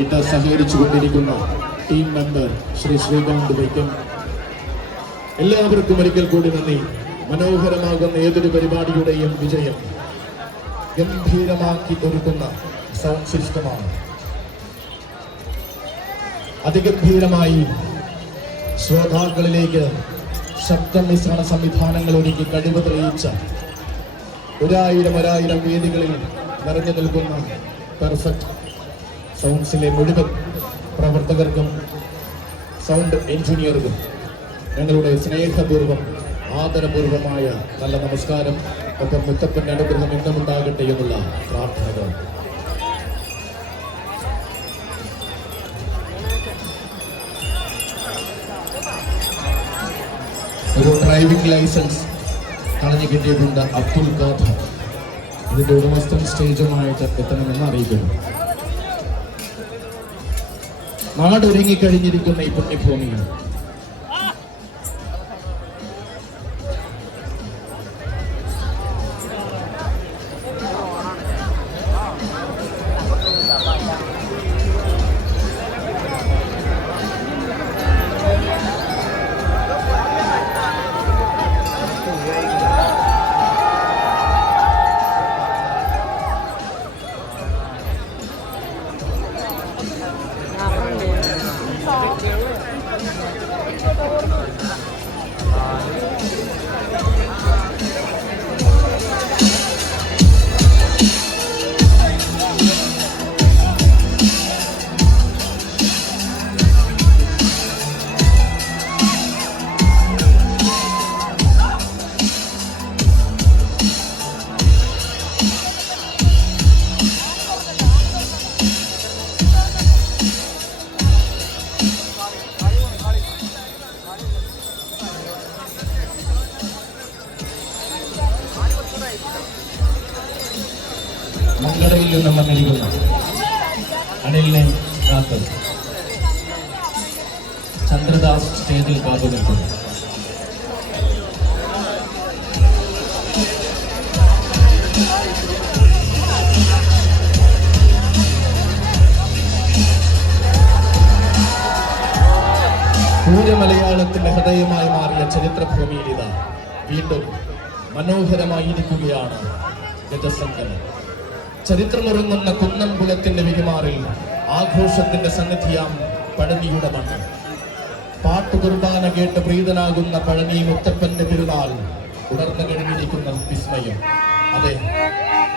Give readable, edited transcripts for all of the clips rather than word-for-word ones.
ഇന്ന് സഹകരിച്ചുകൊണ്ടിരിക്കുന്ന team member Shri Srikanth Vaikom, എല്ലാവർക്കും ഒരിക്കൽ കൂടി നന്ദി. മനോഹരമാകുന്ന ഏതൊരു പരിപാടിയുടെയും വിജയം ഗംഭീരമാക്കി ഒരുക്കുന്ന സൗണ്ട് സിസ്റ്റമാണ്. അതിഗംഭീരമായി ശ്രോതാക്കളിലേക്ക് ശബ്ദമിശ്രണ സംവിധാനങ്ങൾ ഒരുക്കി കഴിവ് തെളിയിച്ച ഒരായിരം വേദികളിൽ നിറഞ്ഞു നിൽക്കുന്ന പെർഫെക്റ്റ് സൗണ്ട്സിലെ മുഴുവൻ പ്രവർത്തകർക്കും സൗണ്ട് എഞ്ചിനീയർക്കും ഞങ്ങളുടെ സ്നേഹപൂർവ്വം ആദരപൂർവമായ നല്ല നമസ്കാരം. ഒപ്പം മുത്തപ്പന്റെ അനുഗ്രഹം എന്നുമുണ്ടാകട്ടെ എന്നുള്ള പ്രാർത്ഥനകൾ. ഒരു ഡ്രൈവിംഗ് ലൈസൻസ് കളഞ്ഞു കിട്ടിയിട്ടുണ്ട് അബ്ദുൽ ഖാദർ. ഇതിന്റെ ഉടമസ്ഥൻ സ്റ്റേജുമായിട്ട് എത്തണമെന്ന് അറിയിക്കുന്നു. നാടൊരുങ്ങിക്കഴിഞ്ഞിരിക്കുന്ന ഈ പുണ്യഭൂമിയിൽ മങ്കടയിൽ നിന്ന് വന്നിരിക്കുന്ന അനിലിനെ കാത്ത് ചന്ദ്രദാസ് സ്റ്റേജിൽ കാത്തു നിൽക്കുന്നു. പൂരമലയാളത്തിന്റെ ഹൃദയമായി മാറിയ ചരിത്രഭൂമിയിൽ ഇതാ വീണ്ടും മനോഹരമായിരിക്കുകയാണ് ഗജസംഗമം. ചരിത്രമുറങ്ങുന്ന കുന്നംകുളത്തിന്റെ വിരിമാറിൽ ആഘോഷത്തിന്റെ സന്നിധിയാം പഴനിയുടെ മണ്ണ്. പാട്ടുകുർബാന കേട്ട് പ്രീതനാകുന്ന പഴനി മുത്തപ്പന്റെ പെരുന്നാൾ ഉണർന്നു കഴിഞ്ഞിരിക്കുന്ന വിസ്മയം. അതെ,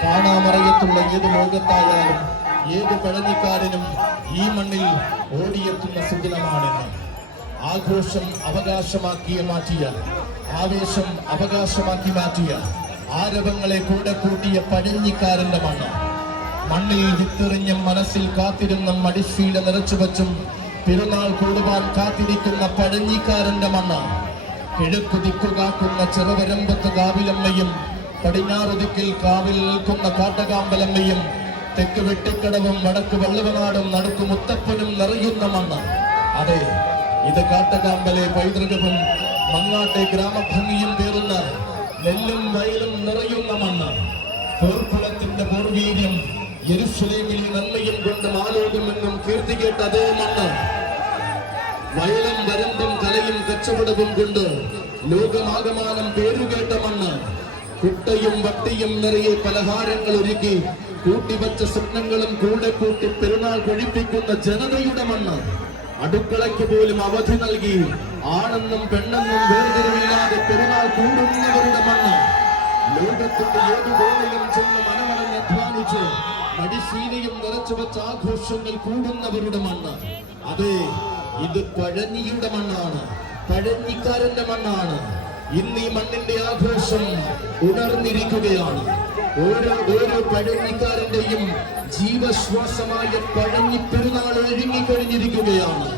കാണാമറയത്തുള്ള ഏത് ലോകത്തായാലും ഏത് പഴനിക്കാരനും ഈ മണ്ണിൽ ഓടിയെത്തുന്ന സുദിനമാണെന്ന്. ആഘോഷം അവകാശമാക്കി മാറ്റിയ, ആവേശം അവകാശമാക്കി മാറ്റിയ, ആരവങ്ങളെ കൂടെ കൂട്ടിയ പഴഞ്ഞിക്കാരന്റെ മണ്ണ്. മണ്ണിൽ വിത്തെറിഞ്ഞും മനസ്സിൽ കാത്തിരുന്ന മടിശീല നിറച്ചുവച്ചും പെരുന്നാൾ കൂടുവാൻ കാത്തിരിക്കുന്ന പഴഞ്ഞിക്കാരന്റെ മണ്ണ്. കിഴക്കു ദിക്കുകാക്കുന്ന ചെറുവരമ്പത്ത് കാവിലമ്മയും പടിഞ്ഞാറുദിക്കിൽ കാവിൽ നിൽക്കുന്ന കാട്ടകാമ്പലമ്മയും തെക്ക് വെട്ടിക്കടവും വടക്ക് വള്ളുവനാടും നടുക്ക് മുത്തപ്പനും നിറയുന്ന മണ്ണ്. അതെ, ഇത് കാട്ടകാമ്പലെ പൈതൃകവും മങ്ങാട്ടെ ഗ്രാമഭംഗിയും പേറുന്ന നെല്ലും വയലും നിറയുന്ന മണ്ണ്. പോർക്കുളത്തിന്റെ പൂർവീര്യം യെരൂശലേമിൽ നന്മയും കൊണ്ട് ആലോകമെന്നും കീർത്തി കേട്ട അതേ മണ്ണ്. വയലും വരമ്പും കലയും കച്ചവടവും കൊണ്ട് ലോകമാകമാനം പേരുകേട്ട മണ്ണ്. കുട്ടയും വട്ടിയും നിറയെ പലഹാരങ്ങൾ ഒരുക്കി കൂട്ടിവച്ച സ്വപ്നങ്ങളും കൂടെ കൂട്ടി പെരുന്നാൾ കഴിപ്പിക്കുന്ന ജനതയുടെ മണ്ണ്. അടുക്കളയ്ക്ക് പോലും അവധി നൽകി ആണെന്നും പെണ്ണെന്നും വേർതിരിവില്ലാതെ പെരുന്നാൾ കൂടുന്നവരുടെ മണ്ണ്. ലോകത്തിന്റെ ഏതു കോണിലും ചെന്ന് മനമറന്ന് അധ്വാനിച്ച് മടിശീലയും നിറച്ചു വെച്ച ആഘോഷങ്ങൾ കൂടുന്നവരുടെ മണ്ണ്. അതെ, ഇത് പഴനിയുടെ മണ്ണാണ്, പഴഞ്ഞിക്കാരന്റെ മണ്ണാണ്. ഇന്ന് ഈ മണ്ണിന്റെ ആഘോഷം ഉണർന്നിരിക്കുകയാണ്. ഓരോ പഴഞ്ഞിക്കാരന്റെയും ജീവശ്വാസമായ പഴഞ്ഞി പെരുന്നാൾ ഒരുങ്ങിക്കഴിഞ്ഞിരിക്കുകയാണ്.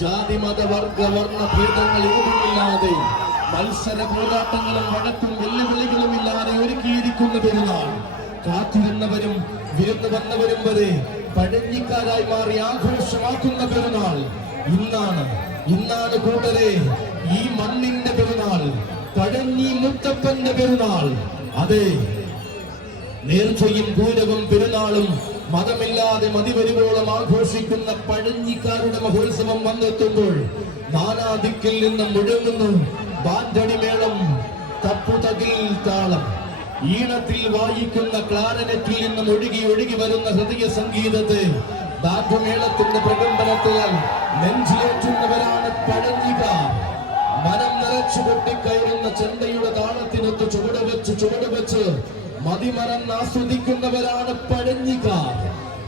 ജാതി മത വർഗ വർണ്ണ ഭേദങ്ങൾ ഒന്നുമില്ലാതെ, മത്സര പോരാട്ടങ്ങളും വഴക്കും വെല്ലുവിളികളും ഇല്ലാതെ ഒരുക്കിയിരിക്കുന്ന പെരുന്നാൾ. കാത്തിരുന്നവരും വിരുന്ന് വന്നവരും വരെ പഴഞ്ഞിക്കാരായി മാറി ആഘോഷമാക്കുന്ന പെരുന്നാൾ ഇന്നാണ് കൂട്ടരെ. ഈ മണ്ണിന്റെ പെരുന്നാൾ, പഴഞ്ഞി മുത്തപ്പന്റെ പെരുന്നാൾ. അതെ, നേർച്ചയും പൂരവും പെരുന്നാളും മതമില്ലാതെ മതിവരുവോളം ആഘോഷിക്കുന്ന പഴഞ്ഞിക്കാരുടെ മഹോത്സവം വന്നെത്തുമ്പോൾ നാനാദിക്കിൽ നിന്നും മുഴങ്ങുന്നു ബാൻഡണിമേളം, തപ്പുതകിൽ താളം. ഈണത്തിൽ വായിക്കുന്ന ക്ലാരനെറ്റിൽ നിന്നും ഒഴുകി ഒഴുകി വരുന്ന ഹൃദയ സംഗീതത്തെ ബാൻഡുമേളത്തിന്റെ പ്രകമ്പനത്താൽ നെഞ്ചിലേറ്റുന്നവരാണ് പഴഞ്ഞിക്കാർ. മനം നിറച്ചു പൊട്ടിക്കയറുന്ന ചെണ്ടയുടെ താളത്തിനൊത്ത് ചുവടുവെച്ച് മതിമറന്ന് ആസ്വദിക്കുന്നവരാണ് പഴഞ്ഞിക്കാർ.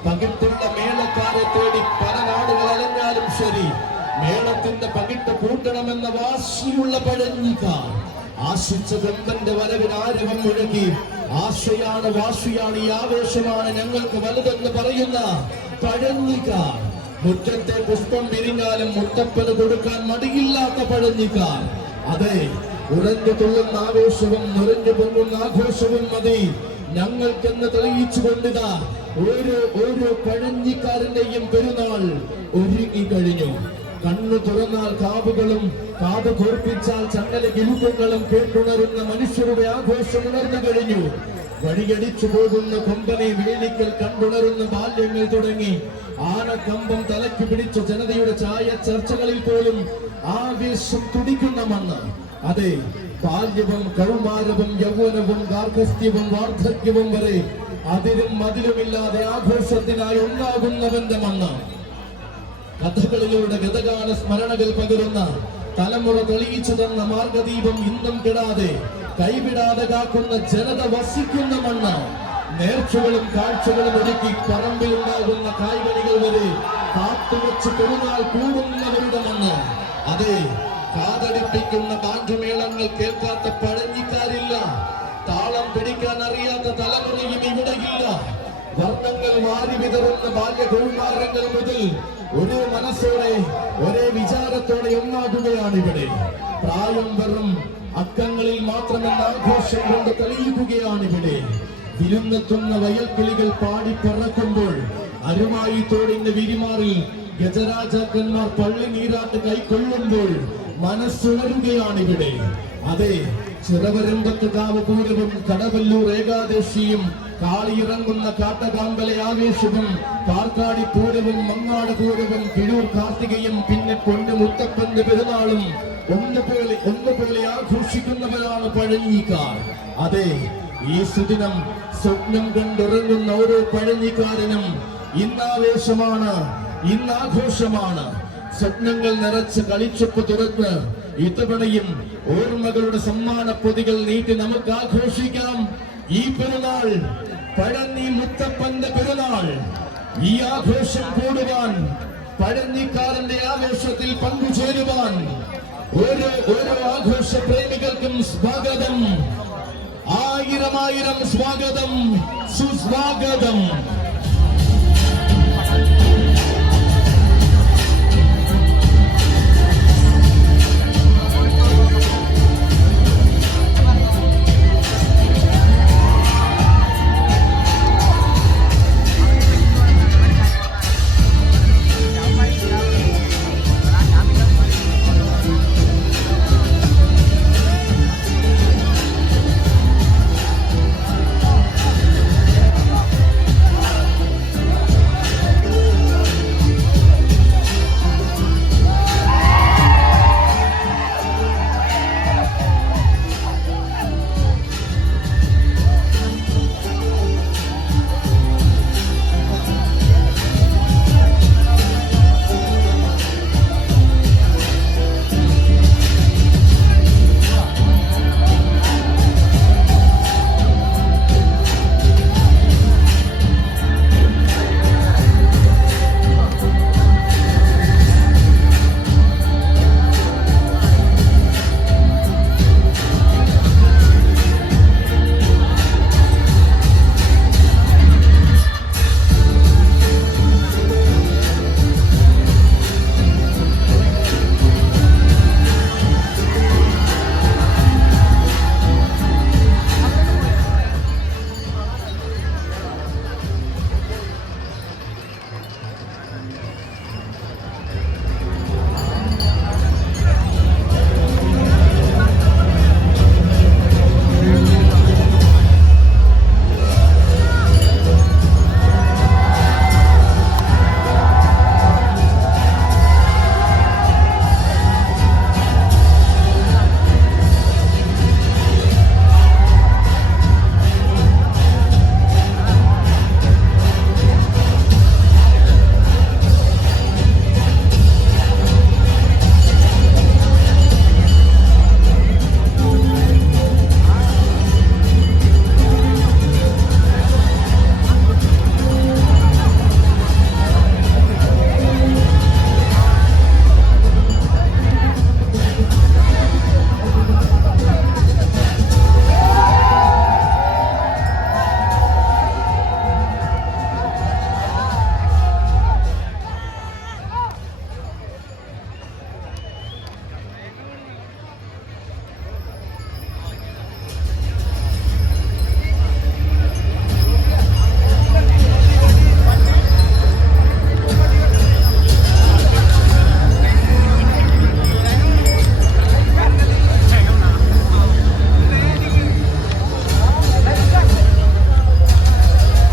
പകിട്ടുള്ള മേളക്കാരെ തേടി പല നാടുകൾ അലഞ്ഞാലും ശരി, മേളത്തിന്റെ പകിട്ട് കൂട്ടണമെന്ന വാശിയുള്ള പഴഞ്ഞിക്കാർ. ആശിച്ച കൊമ്പന്റെ വരവിന് ആരവം മുഴങ്ങി, ആശയാണ് വാശിയാണ് ഈ ആവേശമാണ് ഞങ്ങൾക്ക് വലുതെന്ന് പറയുന്ന പഴഞ്ഞിക്കാർ. മുറ്റത്തെ പുഷ്പം വിരിഞ്ഞാലും മുത്തപ്പന് കൊടുക്കാൻ മടിയില്ലാത്ത പഴഞ്ഞിക്കാർ. അതെ, ഉറഞ്ഞു തുള്ളുന്ന ആവേശവും നുരഞ്ഞു പൊങ്ങുന്ന ആഘോഷവും മതി ഞങ്ങൾക്കെന്ന് തെളിയിച്ചുകൊണ്ടിതാ ഓരോ പഴഞ്ഞിക്കാരന്റെയും പെരുന്നാൾ ഒരുങ്ങി കഴിഞ്ഞു. കണ്ണു തുറന്നാൽ കാവുകളും കാത് കോർപ്പിച്ചാൽ ചങ്ങല ഗിലുക്കങ്ങളും കേട്ടുണരുന്ന മനുഷ്യരുടെ ആഘോഷം ഉണർന്നു കഴിഞ്ഞു. വഴിയടിച്ചു പോകുന്ന കൊമ്പനെ വേലിക്കൽ കണ്ടുണരുന്ന ബാല്യങ്ങൾ തുടങ്ങി ആനക്കമ്പം തലയ്ക്ക് പിടിച്ച ജനതയുടെ ചായ ചർച്ചകളിൽ പോലും ആവേശം തുടിക്കുന്ന മണ്ണ്. അതെ, ബാല്യവും കൗമാരവും യൗവനവും ഗാർഹസ്ഥ്യവും വാർദ്ധക്യവും വരെ അതിരും മതിലുമില്ലാതെ ആഘോഷത്തിനായി ഉണ്ടാകുന്നവന്റെ മണ്ണ്. കഥകളിലൂടെ ഗതകാല സ്മരണകൾ പകരുന്ന തലമുറ തെളിയിച്ചു തന്ന മാർഗദീപം ഇന്നും കെടാതെ കൈവിടാതെ കാക്കുന്ന ജനത വസിക്കുന്ന മണ്ണ്. നേർച്ചകളും കാഴ്ചകളും ഒരുക്കി പറമ്പിലുണ്ടാകുന്ന കായ്കനികൾ വരെ കാത്തുവെച്ച് പെരുന്നാൾ കൂടുന്നവരുടെ മണ്ണ്. അതെ, കാതടിപ്പിക്കുന്ന ബാൻഡുമേളങ്ങൾ കേൾക്കാത്ത പഴഞ്ഞിക്കാരില്ല. താളം പിടിക്കാൻ അറിയാത്ത തലമുറയും ഇവിടെയില്ല. വർണ്ണങ്ങൾ വാരി വിതറുന്ന ബാല്യകൗമാരങ്ങൾ മുതൽ ഒരേ മനസ്സോടെ ഒരേ വിചാരത്തോടെ ഒന്നാകുകയാണ് ഇവിടെ. പ്രായം വെറും അക്കങ്ങളിൽ മാത്രമെന്ന ആഘോഷം കൊണ്ട് തെളിയിക്കുകയാണ് ഇവിടെ. വിരുന്നെത്തുന്ന വയൽക്കിളികൾ പാടിപ്പറക്കുമ്പോൾ അരുമായി തോടിന്റെ വിരിമാറിൽ ഗജരാജാക്കന്മാർ പള്ളി നീരാട്ട് കൈക്കൊള്ളുമ്പോൾ മനസ്സുണരുകയാണിവിടെ. അതെ, ചിറവരമ്പത്ത് കാവപൂരവും കടവല്ലൂർ ഏകാദശിയും കാളിയിറങ്ങുന്ന കാട്ടകാമ്പലെ ആവേശവും പാർക്കാടി പൂരവും മങ്ങാട് പൂരവും കിഴൂർ കാർത്തികയും പിന്നെ പൊന്നു മുത്തപ്പന്റെ പെരുന്നാളും ഒന്നുപോലെ ആഘോഷിക്കുന്നവരാണ് പഴഞ്ഞിക്കാർ. അതെ, ഈ സുദിനം സ്വപ്നം കണ്ടുറങ്ങുന്ന ഓരോ പഴഞ്ഞിക്കാരനും ഇന്നാവേശമാണ്, ഇന്നാഘോഷമാണ്. സ്വപ്നങ്ങൾ നിറച്ച് കളിച്ചൊപ്പ് തുറന്ന് ഇത്തവണയും ഓർമ്മകളുടെ സമ്മാന പൊതികൾ നീട്ടി നമുക്ക് ആഘോഷിക്കാം ഈ പെരുന്നാൾ. പഴഞ്ഞി മുത്തപ്പന്റെ പെരുന്നാൾ. ഈ ആഘോഷം കൂടുവാൻ, പഴഞ്ഞിക്കാരന്റെ ആവേശത്തിൽ പങ്കുചേരുവാൻ ഓരോ ആഘോഷ പ്രേമികൾക്കും സ്വാഗതം. ആയിരം സ്വാഗതം, സുസ്വാഗതം.